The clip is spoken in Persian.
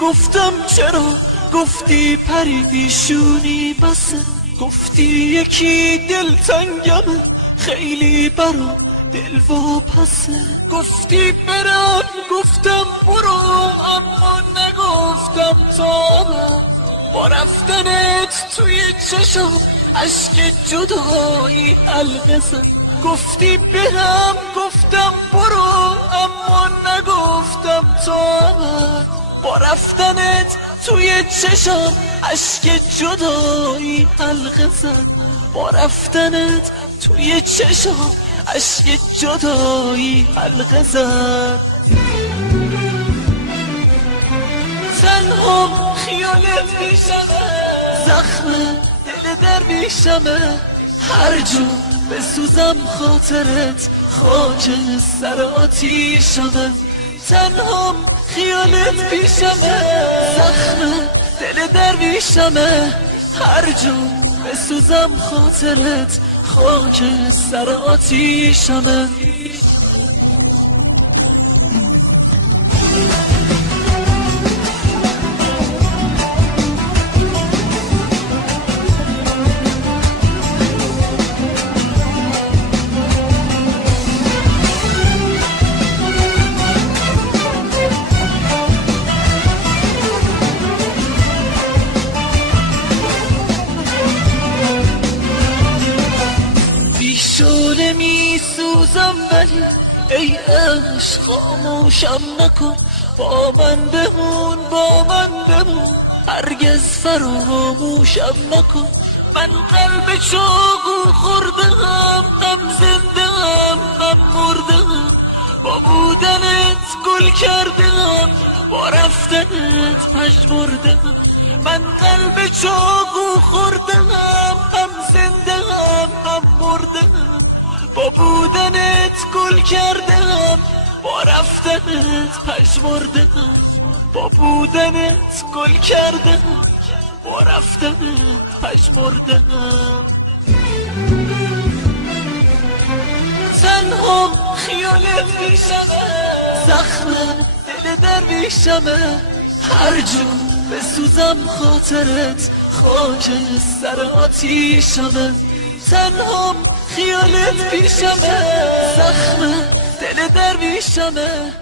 گفتم چرا، گفتی پریشونی بسه، گفتی یکی دلتنگمه خیلی برا دل و پسه، گفتی برم گفتم برو اما نگفتم تا با رفتنت توی چشم عشق جدایی حلقه زد، گفتی برم گفتم برو اما نگفتم تا با رفتنت توی چشم عشق جدایی حلقه زد، با رفتنت توی چشم عشق جدایی حلقه زد. تنها خیالت میشمه، زخم دل درویشمه، هر جا بسوزم خاطرت خاک سر آتیشمه، تنها خیالت پیشمه، زخم دل درویشمه، هر جا بسوزم خاطرت خاک سر آتیشمه. بیشونه می سوزم ولی ای عشق خاموشم نکن، با من بمون با من بمون، هرگز فراموشم نکن، من قلب چاقو خوردم، هم زندم هم مردم، با بودنت گل کردم با رفتنت پژمردم، من قلب چاقو خوردم، هم زندم هم مردم، با بودنت گل کردم با رفتنت پژمردم، با بودنت گل کردم با رفتنت پژمردم. تنها خیالت میشمه، زخم دل درویشمه، هر جا بسوزم خاطرت خاک سر آتیشمه، تنها خیالت پیشمه، زخم دل درویشمه،